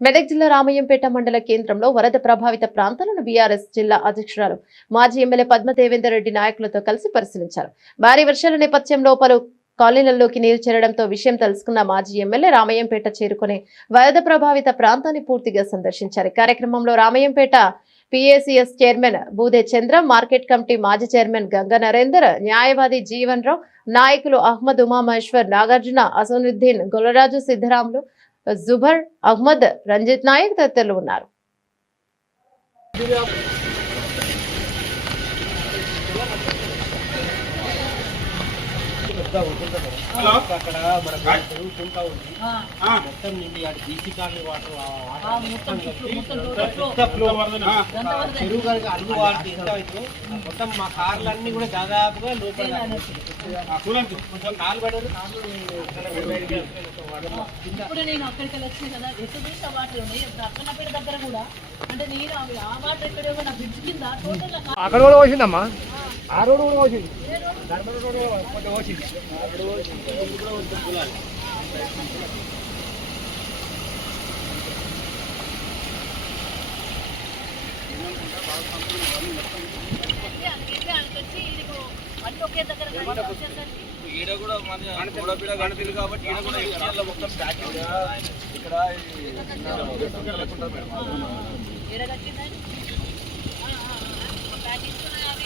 మెదక్ జిల్లా రామయ్యంపేట మండల కేంద్రంలో వరద ప్రభావిత ప్రాంతాలను బీఆర్ఎస్ జిల్లా అధ్యక్షురాలు మాజీ ఎమ్మెల్యే పద్మదేవేందర్ రెడ్డి నాయకులతో కలిసి పరిశీలించారు. భారీ వర్షాల నేపథ్యంలో పలు కాలనీలలోకి నీరు చేరడంతో విషయం తెలుసుకున్న మాజీ ఎమ్మెల్యే రామయ్యంపేట చేరుకుని వరద ప్రభావిత ప్రాంతాన్ని పూర్తిగా సందర్శించారు. కార్యక్రమంలో Ramayampet PACS chairman Boode Chandra market committee మాజీ చైర్మన్ గంగా నరేందర్ న్యాయవాది జీవన్ రావు నాయకులు అహ్మద్ ఉమామహేశ్వర్ నాగార్జున అసనుద్దీన్ గొల్లరాజు సిద్ధరాములు జుబర్ అహ్మద్ రంజిత్ నాయక్ తదితరులు ఉన్నారు. అక్కడ మన ఉంది. మొత్తం నిండి అటు బీసీ కాలనీ వాటర్ చెరువు కనుక వాటి ఎంత అయితే మొత్తం మా కార్లన్నీ కూడా దాదాపుగా లోపల కొంచెం కాలు పడదు. ఇప్పుడు నేను అక్కడికి వచ్చిన కదా వాటర్ ఉన్నాయి. ఇప్పుడు అక్కన్నపేట దగ్గర కూడా అంటే నేను ఆ వాటర్ ఎక్కడేమో నా బ్రిడ్జ్ కింద టోటల్గా అక్కడ కూడా పోసిందమ్మా. ఆ. రోడ్డు కూడా పోసింది. కూడా ఈడ కూడా మన గోడపీడ గణపతి కాబట్టి ఈడ కూడా ఇక్కడ మొత్తం ప్యాక్ ఇక్కడ ఈ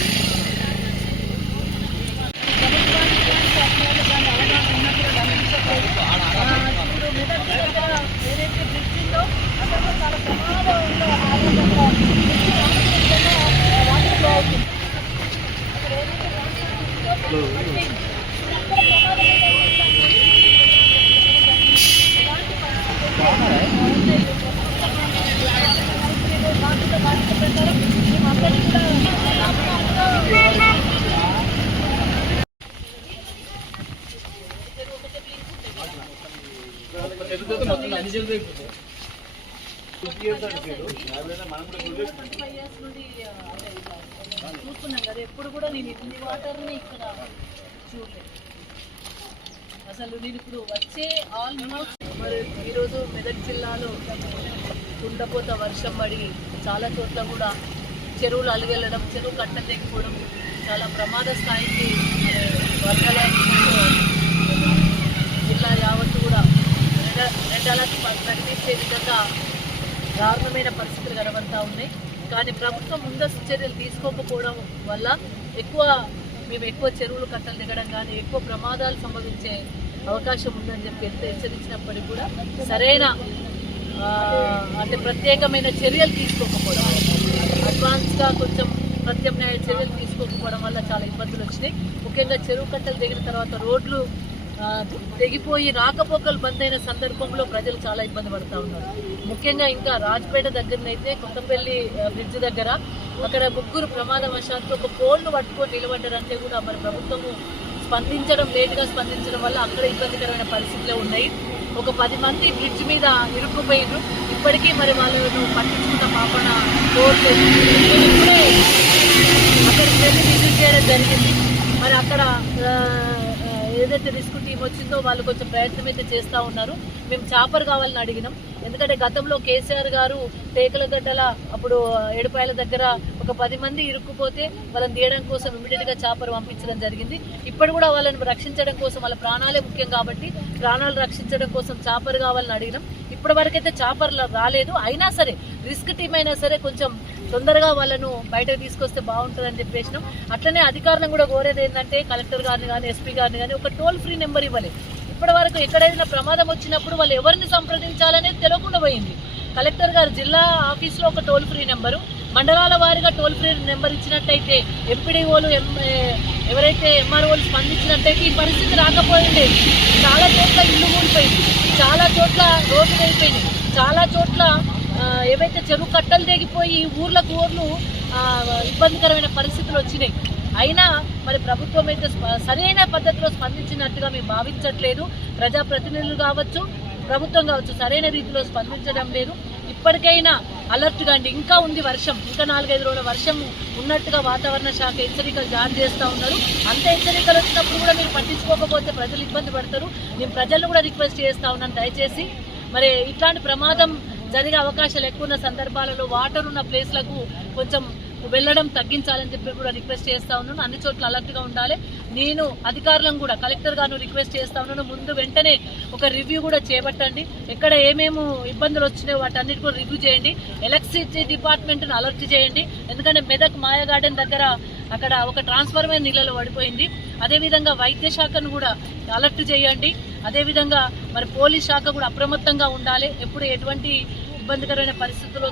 చూస్తున్నాం కదా ఎప్పుడు కూడా నేను ఇన్ని వాటర్ని ఇక్కడ చూడలేదు అసలు నేను ఇప్పుడు వచ్చే ఆల్మోస్ట్ మరి ఈరోజు మెదక్ జిల్లాలో కుండపోత వర్షం పడి చాలా చోట్ల కూడా చెరువులు అలుగెళ్ళడం చెరువు కట్టలేకపోవడం చాలా ప్రమాద స్థాయికి వర్షాల జిల్లా యావత్తు కూడా రెడ్ రెడ్ ప్రకటించే విధంగా దారుణమైన పరిస్థితులు కనబడతా ఉన్నాయి. కానీ ప్రభుత్వం ముందస్తు చర్యలు తీసుకోకపోవడం వల్ల ఎక్కువ మేము ఎక్కువ చెరువులు కట్టలు దిగడం కానీ ఎక్కువ ప్రమాదాలు సంభవించే అవకాశం ఉందని చెప్పి ఎంత హెచ్చరించినప్పటికీ కూడా సరైన అంటే ప్రత్యేకమైన చర్యలు తీసుకోకపోవడం అడ్వాన్స్గా కొంచెం ప్రత్యామ్నాయ చర్యలు తీసుకోకపోవడం వల్ల చాలా ఇబ్బందులు వచ్చినాయి. ముఖ్యంగా చెరువు కట్టలు దిగిన తర్వాత రోడ్లు తెగిపోయి రాకపోకలు బంద్ అయిన సందర్భంలో ప్రజలు చాలా ఇబ్బంది పడుతూ ఉన్నారు. ముఖ్యంగా ఇంకా రాజ్పేట దగ్గరనైతే కొత్తపల్లి బ్రిడ్జ్ దగ్గర అక్కడ ముగ్గురు ప్రమాదవశాత్తు ఒక పోల్ను పట్టుకొని నిలబడ్డారంటే కూడా మరి ప్రభుత్వము స్పందించడం లేటుగా స్పందించడం వల్ల అక్కడ ఇబ్బందికరమైన పరిస్థితులు ఉన్నాయి. ఒక పది మంది బ్రిడ్జ్ మీద ఇరుక్కుపోయారు ఇప్పటికీ మరి వాళ్ళను పట్టించుకున్న పాపన కోరలేదు నేను ఇప్పుడే అక్కడికి వెళ్ళి విజిట్ చేయడం జరిగింది. మరి అక్కడ ఏదైతే రిస్క్ టీం వచ్చిందో వాళ్ళు కొంచెం ప్రయత్నం అయితే చేస్తూ ఉన్నారు. మేము చాపర్ కావాలని అడిగినాం. ఎందుకంటే గతంలో కేసీఆర్ గారు టేకలగడ్డల అప్పుడు ఏడుపాయల దగ్గర ఒక పది మంది ఇరుక్కుపోతే వాళ్ళని తీయడం కోసం ఇమీడియట్గా చాపర్ పంపించడం జరిగింది. ఇప్పుడు కూడా వాళ్ళని రక్షించడం కోసం వాళ్ళ ప్రాణాలే ముఖ్యం కాబట్టి ప్రాణాలు రక్షించడం కోసం చాపర్ కావాలని అడిగినాం. ఇప్పటి వరకైతే చాపర్లు రాలేదు. అయినా సరే రిస్క్ టీం అయినా సరే కొంచెం తొందరగా వాళ్ళను బయటకు తీసుకొస్తే బాగుంటుందని చెప్పేసినాం. అట్లనే అధికారులను కూడా కోరేది ఏంటంటే కలెక్టర్ గారిని కానీ ఎస్పీ గారిని కానీ ఒక టోల్ ఫ్రీ నెంబర్ ఇవ్వాలి ఇప్పటి వరకు ఎక్కడైనా ప్రమాదం వచ్చినప్పుడు వాళ్ళు ఎవరిని సంప్రదించాలనేది తెలియకుండా పోయింది. కలెక్టర్ గారు జిల్లా ఆఫీస్లో ఒక టోల్ ఫ్రీ నెంబరు మండలాల వారీగా టోల్ ఫ్రీ నెంబర్ ఇచ్చినట్టయితే ఎంపీడీఓలు ఎం ఎవరైతే ఎంఆర్ఓలు స్పందించినట్టయితే ఈ పరిస్థితి రాకపోయిండేది చాలా చోట్ల ఇల్లు కూలిపోయింది చాలా చోట్ల రోడ్డు అయిపోయింది చాలా చోట్ల ఏవైతే చెరువు కట్టలు తెగిపోయి ఊర్లకు ఊర్లు ఇబ్బందికరమైన పరిస్థితులు వచ్చినాయి. అయినా మరి ప్రభుత్వం అయితే సరైన పద్ధతిలో స్పందించినట్టుగా మేము భావించట్లేదు. ప్రజాప్రతినిధులు కావచ్చు ప్రభుత్వం కావచ్చు సరైన రీతిలో స్పందించడం లేదు. ఇప్పటికైనా అలర్ట్గా అండి ఇంకా ఉంది వర్షం. ఇంకా నాలుగైదు రోజుల వర్షం ఉన్నట్టుగా వాతావరణ శాఖ హెచ్చరికలు జారీ చేస్తూ ఉన్నారు. అంత హెచ్చరికలు వచ్చినప్పుడు కూడా మీరు పట్టించుకోకపోతే ప్రజలు ఇబ్బంది పడతారు. నేను ప్రజలను కూడా రిక్వెస్ట్ చేస్తా ఉన్నాను. దయచేసి మరి ఇట్లాంటి ప్రమాదం జరిగే అవకాశాలు ఎక్కువ ఉన్న సందర్భాలలో వాటర్ ఉన్న ప్లేస్లకు కొంచెం వెళ్ళడం తగ్గించాలని చెప్పి కూడా రిక్వెస్ట్ చేస్తా ఉన్నాను. అన్ని చోట్ల అలర్ట్గా ఉండాలి. నేను అధికారులను కూడా కలెక్టర్ గారు రిక్వెస్ట్ చేస్తా ఉన్నాను. ముందు వెంటనే ఒక రివ్యూ కూడా చేపట్టండి. ఎక్కడ ఏమేమి ఇబ్బందులు వచ్చినాయో వాటన్నిటి కూడా రివ్యూ చేయండి. ఎలక్ట్రిసిటీ డిపార్ట్మెంట్ను అలర్ట్ చేయండి. ఎందుకంటే మెదక్ మాయా గార్డెన్ దగ్గర అక్కడ ఒక ట్రాన్స్ఫార్మర్ నీళ్ళలో పడిపోయింది. అదేవిధంగా వైద్య శాఖను కూడా అలర్ట్ చేయండి. అదేవిధంగా మరి పోలీస్ శాఖ కూడా అప్రమత్తంగా ఉండాలి. ఎప్పుడు ఎటువంటి ఇబ్బందికరమైన పరిస్థితులు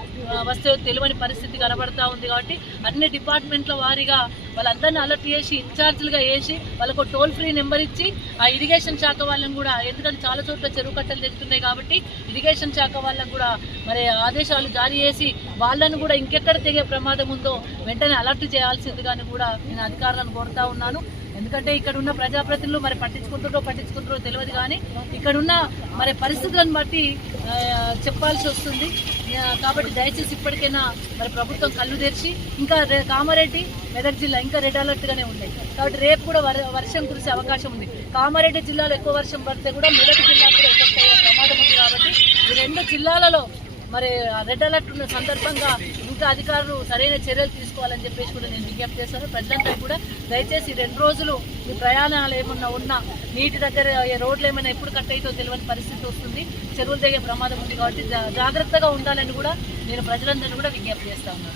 వస్తే తెలియని పరిస్థితి కనబడతా ఉంది కాబట్టి అన్ని డిపార్ట్మెంట్ల వారీగా వాళ్ళందరినీ అలర్ట్ చేసి ఇన్ఛార్జీలుగా వేసి వాళ్ళకు టోల్ ఫ్రీ నెంబర్ ఇచ్చి ఆ ఇరిగేషన్ శాఖ వాళ్ళని కూడా ఎందుకంటే చాలా చోట్ల చెరువు కట్టలు తెచ్చుతున్నాయి కాబట్టి ఇరిగేషన్ శాఖ వాళ్ళకు కూడా మరి ఆదేశాలు జారీ చేసి వాళ్ళను కూడా ఇంకెక్కడ తెగే ప్రమాదం ఉందో వెంటనే అలర్ట్ చేయాల్సిందిగాని కూడా నేను అధికారులను కోరుతా ఉన్నాను. ఎందుకంటే ఇక్కడ ఉన్న ప్రజాప్రతినిధులు మరి పట్టించుకుంటారో పట్టించుకుంటారో తెలియదు కానీ ఇక్కడున్న మరి పరిస్థితులను బట్టి చెప్పాల్సి వస్తుంది. కాబట్టి దయచేసి ఇప్పటికైనా మరి ప్రభుత్వం కళ్ళు తెరిచి ఇంకా కామారెడ్డి మెదక్ జిల్లా ఇంకా రెడ్ అలర్ట్గానే ఉన్నాయి కాబట్టి రేపు కూడా వర్షం కురిసే అవకాశం ఉంది. కామారెడ్డి జిల్లాలో ఎక్కువ వర్షం పడితే కూడా మెదక్ జిల్లా కూడా ఎఫెక్ట్ అయ్యే ప్రమాదం ఉంది కాబట్టి ఈ రెండు జిల్లాలలో మరి రెడ్ అలర్ట్ ఉన్న సందర్భంగా ఇంకా అధికారులు సరైన చర్యలు తీసుకోవాలని చెప్పేసి కూడా నేను విజ్ఞప్తి చేస్తాను. ప్రజలంతా కూడా దయచేసి రెండు రోజులు ఈ ప్రయాణాలు ఏమన్నా ఉన్నా నీటి దగ్గర రోడ్లు ఏమైనా ఎప్పుడు కట్ అయితో తెలియని పరిస్థితి వస్తుంది. చెరువులు దిగే ప్రమాదం ఉంది కాబట్టి జా- జాగ్రత్తగా ఉండాలని కూడా నేను ప్రజలందరినీ కూడా విజ్ఞప్తి చేస్తా ఉన్నాను.